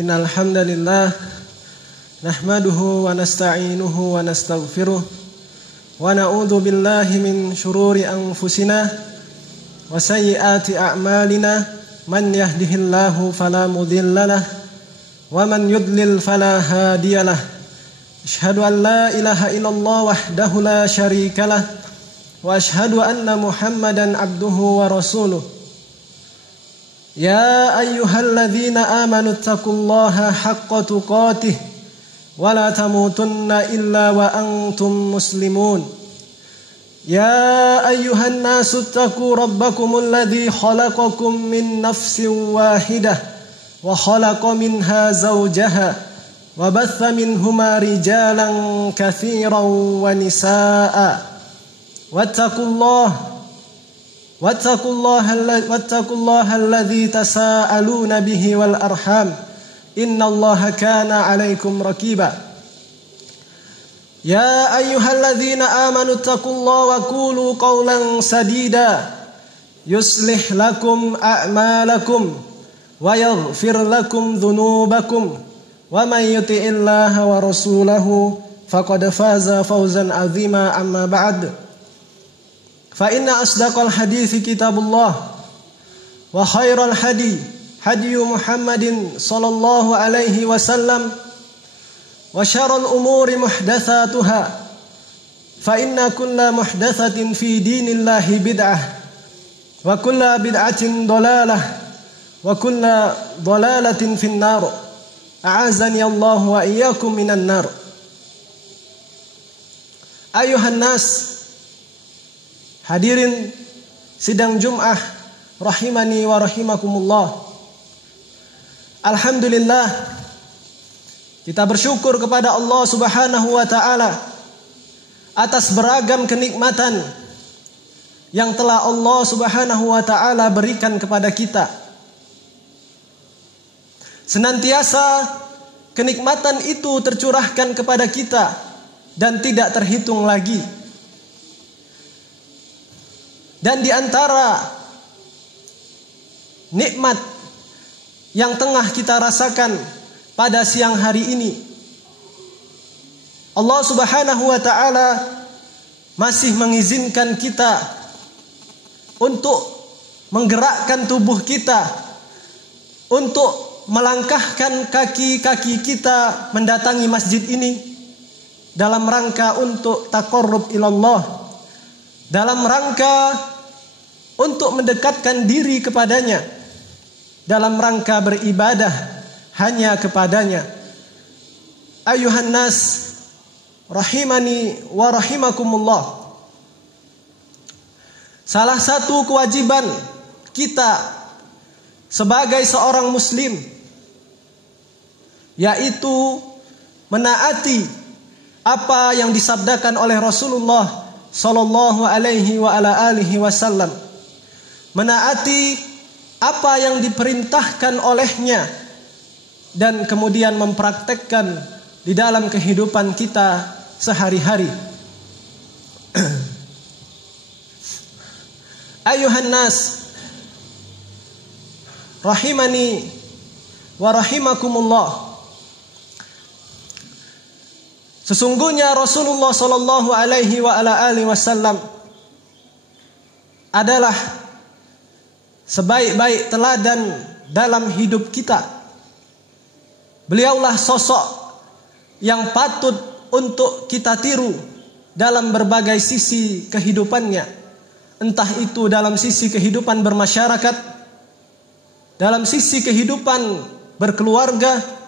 Innal hamdalillah nahmaduhu wa nasta'inuhu wa nastaghfiruh wa na'udzu billahi min shururi anfusina wa sayyiati a'malina man yahdihillahu fala mudhillalah wa man yudlil fala hadiyalah. Asyhadu an la ilaha illallah wahdahu la syarikalah wa asyhadu anna Muhammadan abduhu wa rasuluh. Ya ayyuhalladzina amanu taqullaha haqqa tuqatih wa la tamutunna illa wa antum muslimun. Ya ayyuhan nasu taqu rabbakumul ladzi khalaqakum min nafsin wahidah wa khalaqa minha zawjaha wa batha minhuma rijalan katsiran wa nisaa'a. Wattaqullaha alladzi tasaaluna bihi wal arham innallaha kana 'alaikum raqiba. Ya ayyuhalladzina amanu taqullaha wa qulu qawlan sadida yuslih lakum a'malakum wa yaghfir lakum dhunubakum wa may yuti'illaha wa rasulahu faqad faza fawzan 'azima. Amma ba'd. Fa inna asdaqal hadithi kitabullah wa khairal hadi Muhammadin sallallahu alaihi wasallam wa syarrul umuri muhdatsatuha fa inna kulla muhdatsatin fi dinillahi bid'ah wa kulla bid'atin dhalalah wa kulla dhalalatin fin nar. A'azani Allah wa iyyakum minan nar. Ayuhan nas, hadirin sidang Jum'ah rahimani wa rahimakumullah. Alhamdulillah, kita bersyukur kepada Allah Subhanahu wa taala atas beragam kenikmatan yang telah Allah Subhanahu wa taala berikan kepada kita. Senantiasa kenikmatan itu tercurahkan kepada kita dan tidak terhitung lagi. Dan di antara nikmat yang tengah kita rasakan pada siang hari ini, Allah Subhanahu wa taala masih mengizinkan kita untuk menggerakkan tubuh kita, untuk melangkahkan kaki-kaki kita mendatangi masjid ini dalam rangka untuk taqarrub ilallah, dalam rangka untuk mendekatkan diri kepadanya, dalam rangka beribadah hanya kepadanya. Ayuhan nas rahimani wa rahimakumullah. Salah satu kewajiban kita sebagai seorang muslim yaitu menaati apa yang disabdakan oleh Rasulullah sallallahu alaihi wa ala alihi wasallam, menaati apa yang diperintahkan olehnya dan kemudian mempraktekkan di dalam kehidupan kita sehari-hari. Ayuhan nas rahimani wa rahimakumullah. Sesungguhnya Rasulullah sallallahu alaihi wa ala alihi wasallam adalah sebaik-baik teladan dalam hidup kita. Beliaulah sosok yang patut untuk kita tiru dalam berbagai sisi kehidupannya. Entah itu dalam sisi kehidupan bermasyarakat, dalam sisi kehidupan berkeluarga,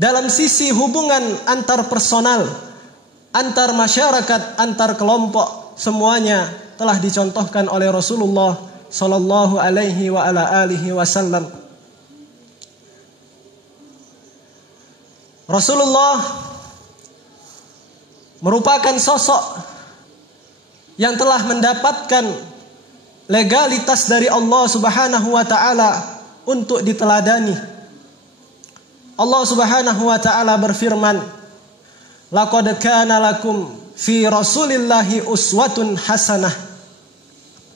dalam sisi hubungan antar personal, antar masyarakat, antar kelompok, semuanya telah dicontohkan oleh Rasulullah sallallahu alaihi wa ala alihi wasallam. Rasulullah merupakan sosok yang telah mendapatkan legalitas dari Allah Subhanahu wa taala untuk diteladani. Allah Subhanahu wa taala berfirman, "Laqad kana lakum fi Rasulillahi uswatun hasanah."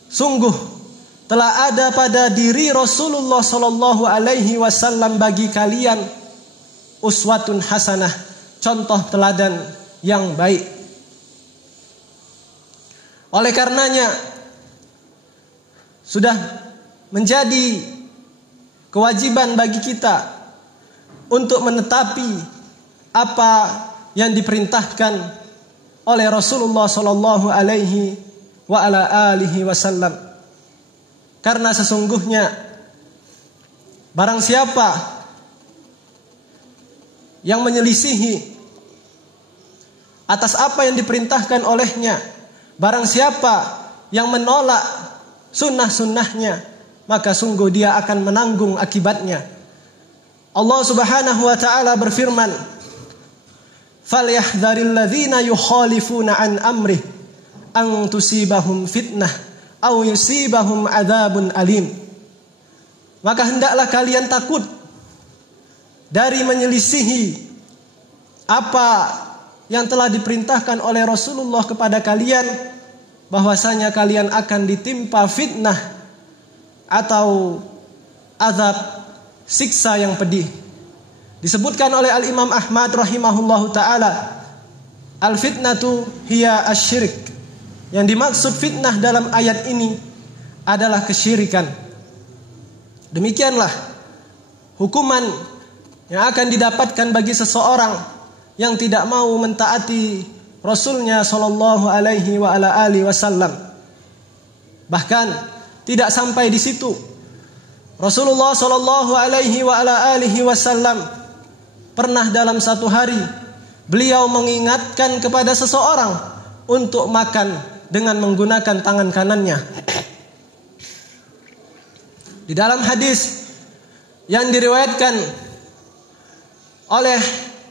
Sungguh telah ada pada diri Rasulullah sallallahu alaihi wasallam bagi kalian uswatun hasanah, contoh teladan yang baik. Oleh karenanya sudah menjadi kewajiban bagi kita untuk menetapi apa yang diperintahkan oleh Rasulullah sallallahu alaihi wa ala alihi wasallam. Karena sesungguhnya barang siapa yang menyelisihi atas apa yang diperintahkan olehnya, barang siapa yang menolak sunnah-sunnahnya, maka sungguh dia akan menanggung akibatnya. Allah Subhanahu wa taala berfirman, "Falyahdharil ladzina yukhalifuna an amrih an tusibahum fitnah aw yusibahum adzabun alim." Maka hendaklah kalian takut dari menyelisihi apa yang telah diperintahkan oleh Rasulullah kepada kalian, bahwasanya kalian akan ditimpa fitnah atau azab siksa yang pedih. Disebutkan oleh Al-Imam Ahmad rahimahullahu taala, al-fitnatu hiya asy-syirik. Yang dimaksud fitnah dalam ayat ini adalah kesyirikan. Demikianlah hukuman yang akan didapatkan bagi seseorang yang tidak mau mentaati Rasulnya sallallahu alaihi wa ala alihi wasallam. Bahkan tidak sampai di situ, Rasulullah sallallahu alaihi wa ala alihi wasallam pernah dalam satu hari beliau mengingatkan kepada seseorang untuk makan dengan menggunakan tangan kanannya. Di dalam hadis yang diriwayatkan oleh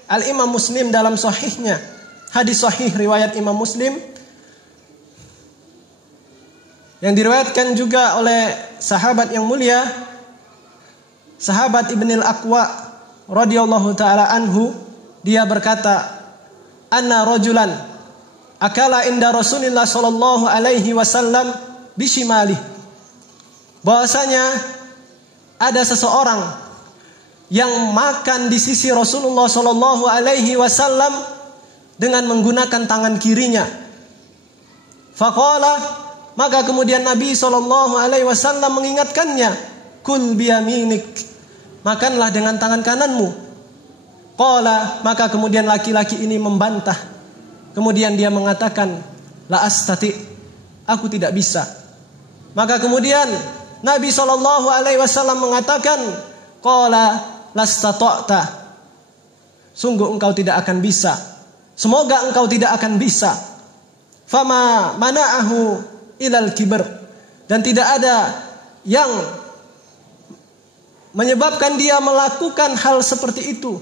Al-Imam Muslim dalam sahihnya, hadis sahih riwayat Imam Muslim, yang diriwayatkan juga oleh sahabat yang mulia, sahabat Ibnil Aqwa radhiyallahu taala anhu, dia berkata, "Anna rajulan akala inda Rasulillah sallallahu alaihi wasallam bishimali." Bahwasanya ada seseorang yang makan di sisi Rasulullah sallallahu alaihi wasallam dengan menggunakan tangan kirinya. Faqala, maka kemudian Nabi sallallahu alaihi wasallam mengingatkannya, "Kul biyaminik." Makanlah dengan tangan kananmu. Qala, maka kemudian laki-laki ini membantah. Kemudian dia mengatakan, "La astati." Aku tidak bisa. Maka kemudian Nabi sallallahu alaihi wasallam mengatakan, "Qala lastata'ta." Sungguh engkau tidak akan bisa. Semoga engkau tidak akan bisa. Fama mana'ahu ilal kibr. Dan tidak ada yang menyebabkan dia melakukan hal seperti itu.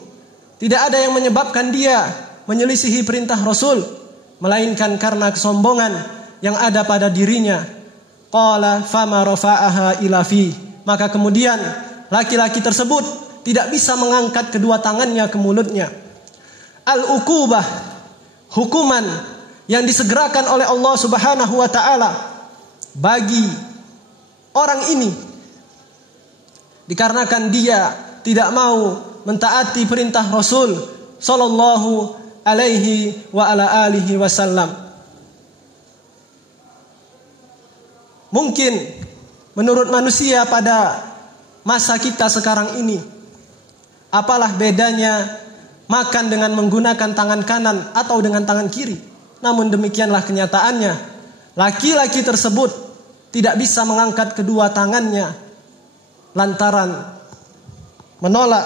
Tidak ada yang menyebabkan dia menyelisihi perintah Rasul, melainkan karena kesombongan yang ada pada dirinya. Qala fama rafa'aha ila fi. Maka kemudian laki-laki tersebut tidak bisa mengangkat kedua tangannya ke mulutnya. Al-uqubah, hukuman yang disegerakan oleh Allah Subhanahu wa taala bagi orang ini dikarenakan dia tidak mau mentaati perintah Rasul sallallahu alaihi wa ala alihi wasallam. Mungkin menurut manusia pada masa kita sekarang ini, apalah bedanya makan dengan menggunakan tangan kanan atau dengan tangan kiri. Namun demikianlah kenyataannya. Laki-laki tersebut tidak bisa mengangkat kedua tangannya lantaran menolak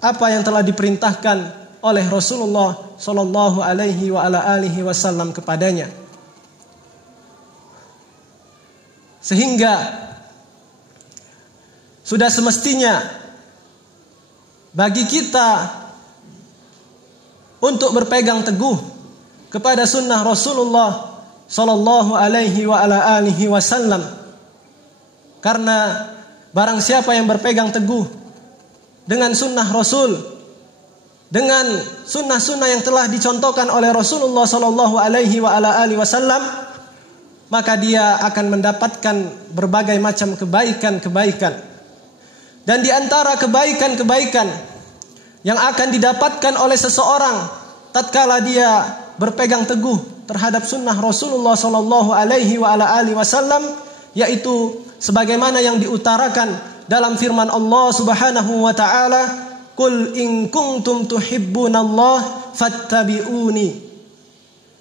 apa yang telah diperintahkan oleh Rasulullah sallallahu alaihi wa ala alihi wasallam kepadanya. Sehingga sudah semestinya bagi kita untuk berpegang teguh kepada sunnah Rasulullah sallallahu alaihi wa ala alihi wasallam. Karena barang siapa yang berpegang teguh dengan sunnah Rasul, dengan sunnah-sunnah yang telah dicontohkan oleh Rasulullah sallallahu alaihi wa ala alihi wasallam, maka dia akan mendapatkan berbagai macam kebaikan-kebaikan. Dan di antara kebaikan-kebaikan yang akan didapatkan oleh seseorang tatkala dia berpegang teguh terhadap sunnah Rasulullah sallallahu alaihi wasallam, yaitu sebagaimana yang diutarakan dalam firman Allah Subhanahu wa taala, "Qul in kuntum tuhibbunallah fattabi'uni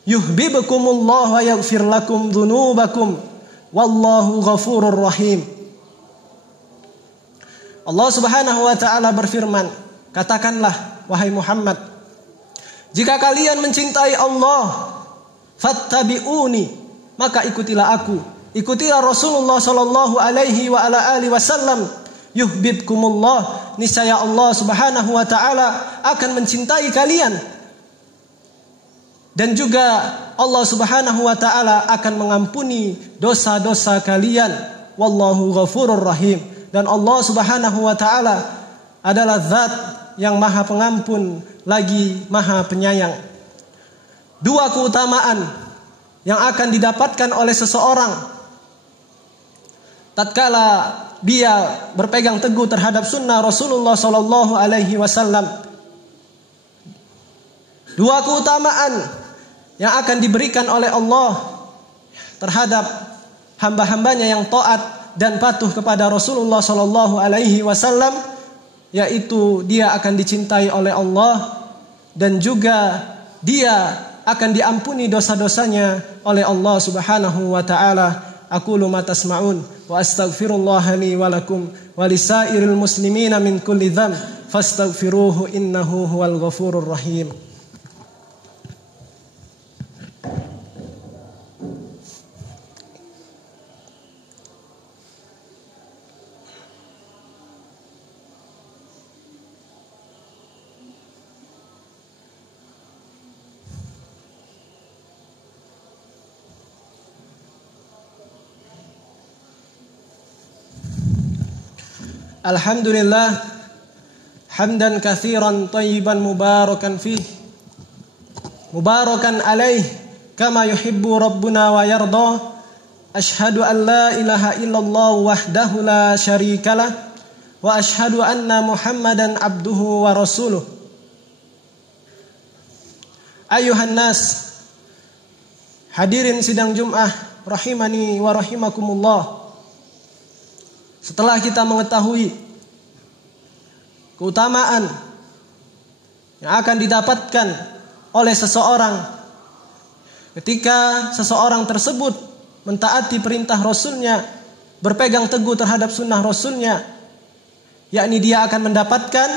yuhibbukumullah wa yaghfir lakum dzunubakum wallahu ghafurur rahim." Allah Subhanahu wa taala berfirman, katakanlah wahai Muhammad, jika kalian mencintai Allah, fattabi'uni, maka ikutilah aku, ikutilah Rasulullah sallallahu alaihi wasallam, yuhibbukumullah, niscaya Allah Subhanahu wa taala akan mencintai kalian. Dan juga Allah Subhanahu wa taala akan mengampuni dosa-dosa kalian. Wallahu ghafurur rahim. Dan Allah Subhanahu wa taala adalah zat yang maha pengampun lagi maha penyayang. Dua keutamaan yang akan didapatkan oleh seseorang tatkala dia berpegang teguh terhadap sunnah Rasulullah sallallahu alaihi wasallam. Dua keutamaan yang akan diberikan oleh Allah terhadap hamba-hambanya yang taat dan patuh kepada Rasulullah sallallahu alaihi wasallam, yaitu dia akan dicintai oleh Allah dan juga dia akan diampuni dosa-dosanya oleh Allah Subhanahu wa taala. Aqulu ma tasma'un wa astaghfirullah li wa lakum wa lisairil muslimina min kulli dzamb fastaghfiruhu innahu huwal ghafurur rahim. Alhamdulillah hamdan katsiran thayyiban mubarakan fih mubarakan alaih kama yuhibbu rabbuna wa yarda. Ashhadu an la ilaha illallah wahdahu la syarikalah wa ashhadu anna Muhammadan abduhu wa rasuluh. Ayuhan nas, hadirin sidang Jumat rahimani wa rahimakumullah. Setelah kita mengetahui keutamaan yang akan didapatkan oleh seseorang ketika seseorang tersebut mentaati perintah Rasulnya, berpegang teguh terhadap sunnah Rasulnya, yakni dia akan mendapatkan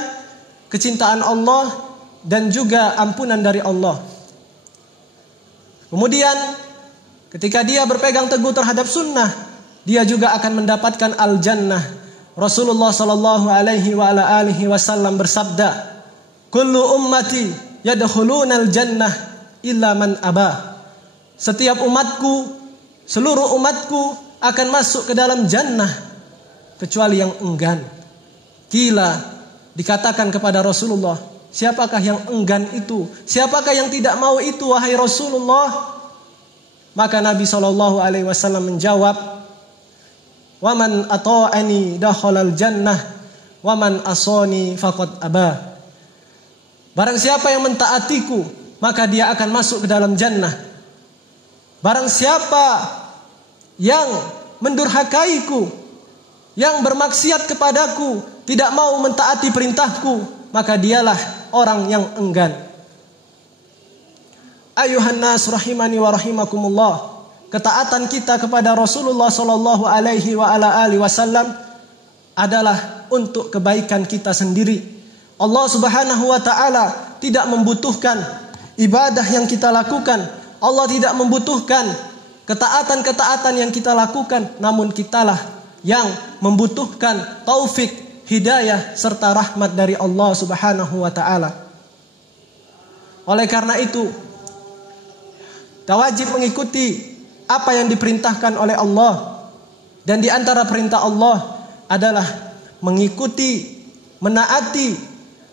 kecintaan Allah dan juga ampunan dari Allah. Kemudian ketika dia berpegang teguh terhadap sunnah, dia juga akan mendapatkan al-jannah. Rasulullah sallallahu alaihi wasallam bersabda, "Kullu ummati yadkhulunal jannah illa man aba." Setiap umatku, seluruh umatku akan masuk ke dalam jannah kecuali yang enggan. Kila, dikatakan kepada Rasulullah, siapakah yang enggan itu? Siapakah yang tidak mau itu wahai Rasulullah? Maka Nabi sallallahu alaihi wasallam menjawab, "Waman ata'ani dakhalal jannah, waman asani faqad aba." Barang siapa yang mentaatiku, maka dia akan masuk ke dalam jannah. Barang siapa yang mendurhakaiku, yang bermaksiat kepadaku, tidak mau mentaati perintahku, maka dialah orang yang enggan. Ayuhan nas rahimani wa rahimakumullah. Ketaatan kita kepada Rasulullah sallallahu alaihi wasallam adalah untuk kebaikan kita sendiri. Allah Subhanahu wa taala tidak membutuhkan ibadah yang kita lakukan. Allah tidak membutuhkan ketaatan-ketaatan yang kita lakukan, namun kitalah yang membutuhkan taufik, hidayah serta rahmat dari Allah Subhanahu wa taala. Oleh karena itu, kita wajib mengikuti apa yang diperintahkan oleh Allah, dan di antara perintah Allah adalah mengikuti, menaati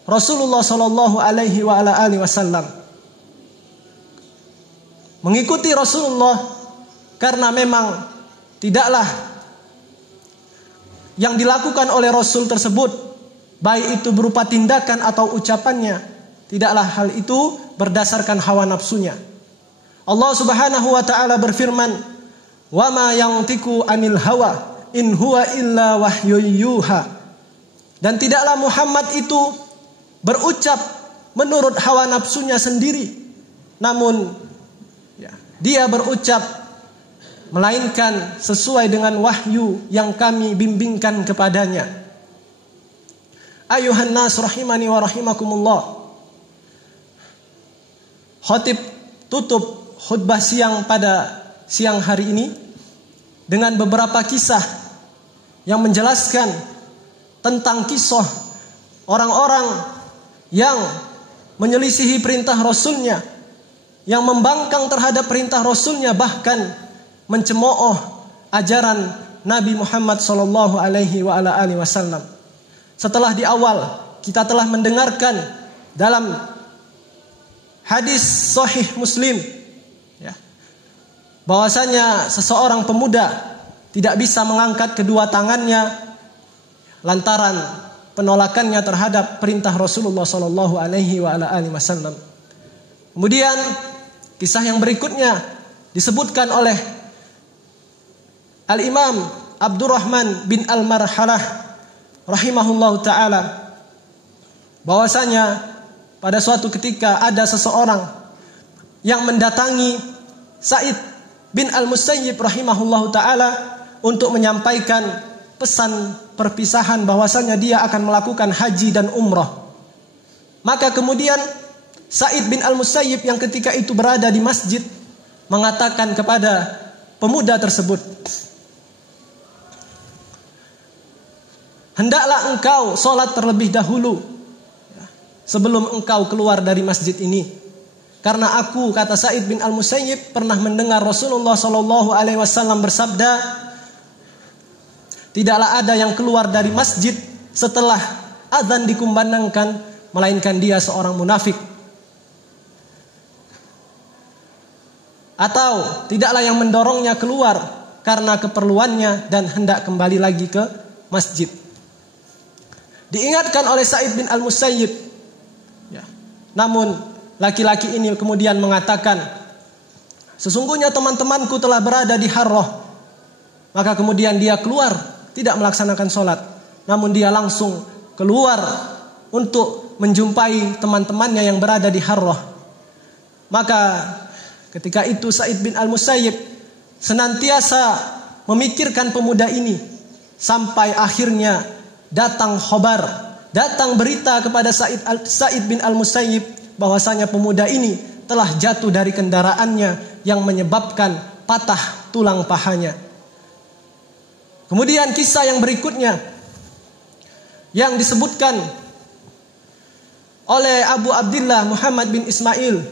Rasulullah sallallahu alaihi wasallam. Mengikuti Rasulullah Karena memang tidaklah yang dilakukan oleh Rasul tersebut, baik itu berupa tindakan atau ucapannya, tidaklah hal itu berdasarkan hawa nafsunya. Allah Subhanahu wa taala berfirman, "Wa ma yantiqu 'anil hawa in huwa illa wahyun yuha." Dan tidaklah Muhammad itu berucap menurut hawa nafsunya sendiri, namun dia berucap melainkan sesuai dengan wahyu yang kami bimbingkan kepadanya. Ayuhan nas rahimani wa rahimakumullah. Khatib tutup khutbah siang pada siang hari ini dengan beberapa kisah yang menjelaskan tentang kisah orang-orang yang menyelisihi perintah Rasulnya, yang membangkang terhadap perintah Rasulnya, bahkan mencemooh ajaran Nabi Muhammad sallallahu alaihi wasallam. Setelah di awal kita telah mendengarkan dalam hadis sahih Muslim, bahwasanya seseorang pemuda tidak bisa mengangkat kedua tangannya lantaran penolakannya terhadap perintah Rasulullah sallallahu alaihi wasallam. Kemudian kisah yang berikutnya disebutkan oleh Al-Imam Abdurrahman bin Al-Marhalah rahimahullahu ta'ala, bahwasanya pada suatu ketika ada seseorang yang mendatangi Sa'id bin Al-Musayyib rahimahullahu ta'ala untuk menyampaikan pesan perpisahan bahwasanya dia akan melakukan haji dan umrah. Maka kemudian Sa'id bin Al-Musayyib yang ketika itu berada di masjid mengatakan kepada pemuda tersebut, "Hendaklah engkau sholat terlebih dahulu sebelum engkau keluar dari masjid ini. Karena aku," kata Sa'id bin Al-Musayyib, "pernah mendengar Rasulullah sallallahu alaihi wasallam bersabda, tidaklah ada yang keluar dari masjid setelah azan dikumandangkan melainkan dia seorang munafik. Atau tidaklah yang mendorongnya keluar karena keperluannya dan hendak kembali lagi ke masjid." Diingatkan oleh Sa'id bin Al-Musayyib. Namun laki-laki ini kemudian mengatakan, "Sesungguhnya teman-temanku telah berada di Harrah." Maka kemudian dia keluar, tidak melaksanakan sholat, namun dia langsung keluar untuk menjumpai teman-temannya yang berada di Harrah. Maka ketika itu Sa'id bin Al-Musayyib senantiasa memikirkan pemuda ini, sampai akhirnya datang khabar, datang berita kepada Sa'id bin Al-Musayyib bahwasanya pemuda ini telah jatuh dari kendaraannya yang menyebabkan patah tulang pahanya. Kemudian kisah yang berikutnya yang disebutkan oleh Abu Abdillah Muhammad bin Ismail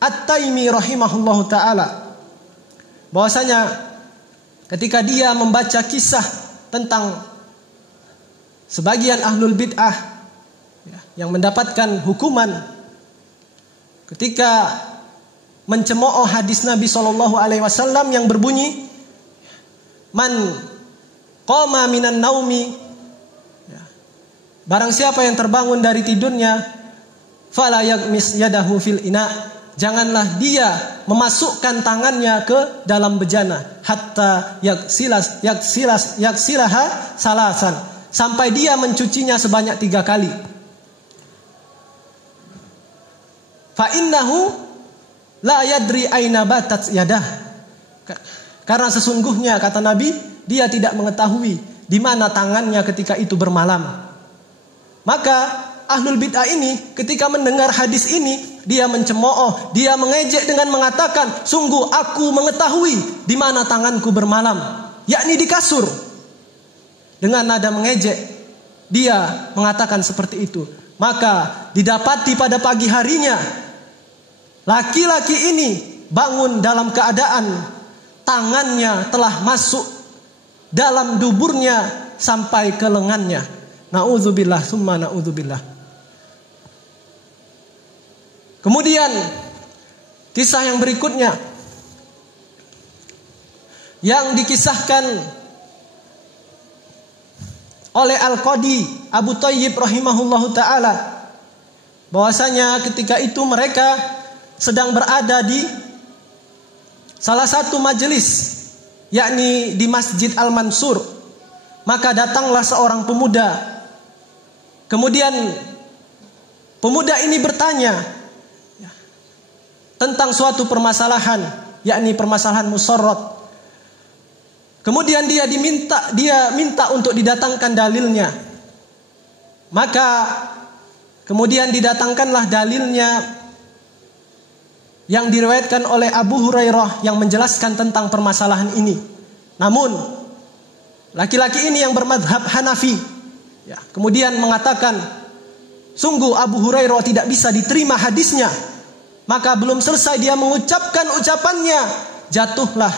At-Taimi rahimahullahu ta'ala, bahwasanya ketika dia membaca kisah tentang sebagian ahlul bid'ah yang mendapatkan hukuman ketika mencemooh hadis Nabi SAW yang berbunyi, "Man qama minan naumi," barang siapa yang terbangun dari tidurnya, "fala yaghmis yadahu fil ina," janganlah dia memasukkan tangannya ke dalam bejana, "hatta yaksilaha salasan," sampai dia mencucinya sebanyak 3 kali. "Fa innahu la yadri aina batat yadah," karena sesungguhnya kata Nabi, dia tidak mengetahui di mana tangannya ketika itu bermalam. Maka ahlul bid'ah ini ketika mendengar hadis ini, dia mencemooh, dia mengejek dengan mengatakan, "Sungguh aku mengetahui di mana tanganku bermalam," yakni di kasur. Dengan nada mengejek dia mengatakan seperti itu. Maka didapati pada pagi harinya laki-laki ini bangun dalam keadaan tangannya telah masuk dalam duburnya sampai ke lengannya. Na'udzubillah summa na'udzubillah. Kemudian kisah yang berikutnya yang dikisahkan oleh Al-Qadi Abu Thayyib rahimahullahu ta'ala, bahwasanya ketika itu mereka sedang berada di salah satu majelis, yakni di Masjid Al-Mansur. Maka datanglah seorang pemuda. Kemudian pemuda ini bertanya tentang suatu permasalahan, yakni permasalahan musarrat. Kemudian dia minta untuk didatangkan dalilnya. Maka kemudian didatangkanlah dalilnya yang diriwayatkan oleh Abu Hurairah yang menjelaskan tentang permasalahan ini. Namun laki-laki ini yang bermadhab Hanafi, kemudian mengatakan, sungguh Abu Hurairah tidak bisa diterima hadisnya. Maka belum selesai dia mengucapkan ucapannya, jatuhlah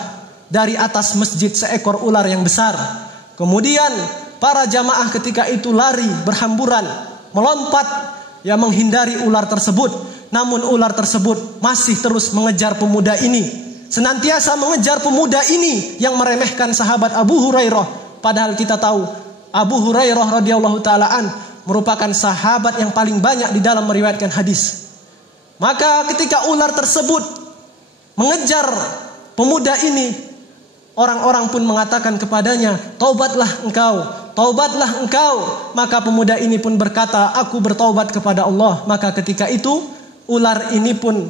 dari atas masjid seekor ular yang besar. Kemudian para jamaah ketika itu lari berhamburan, melompat menghindari ular tersebut. Namun ular tersebut masih terus mengejar pemuda ini, senantiasa mengejar pemuda ini yang meremehkan sahabat Abu Hurairah. Padahal kita tahu Abu Hurairah radhiyallahu taalaan merupakan sahabat yang paling banyak di dalam meriwayatkan hadis. Maka ketika ular tersebut mengejar pemuda ini, orang-orang pun mengatakan kepadanya, taubatlah engkau, taubatlah engkau. Maka pemuda ini pun berkata, aku bertaubat kepada Allah. Maka ketika itu ular ini pun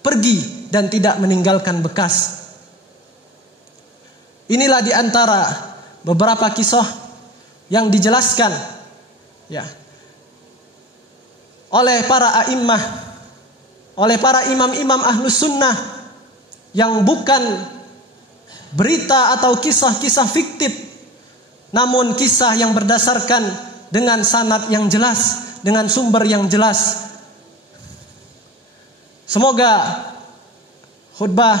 pergi dan tidak meninggalkan bekas. Inilah di antara beberapa kisah yang dijelaskan oleh para a'immah, oleh para imam-imam ahlus sunnah, yang bukan berita atau kisah-kisah fiktif, namun kisah yang berdasarkan dengan sanad yang jelas, dengan sumber yang jelas. Semoga khutbah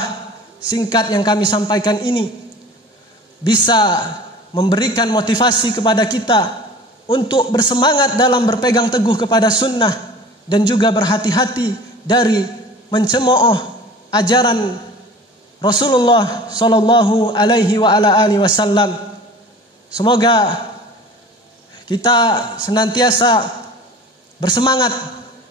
singkat yang kami sampaikan ini bisa memberikan motivasi kepada kita untuk bersemangat dalam berpegang teguh kepada sunnah, dan juga berhati-hati dari mencemooh ajaran Rasulullah sallallahu alaihi wa ala alihi wasallam. Semoga kita senantiasa bersemangat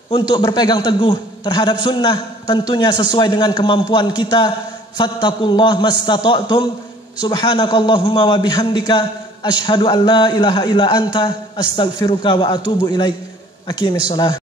untuk berpegang teguh terhadap sunnah, tentunya sesuai dengan kemampuan kita. Fattakullah mastata'tum. Subhanakallahumma wa bihamdika asyhadu an la ilaha illa anta astaghfiruka wa atubu ilaik. Aqimis shalah.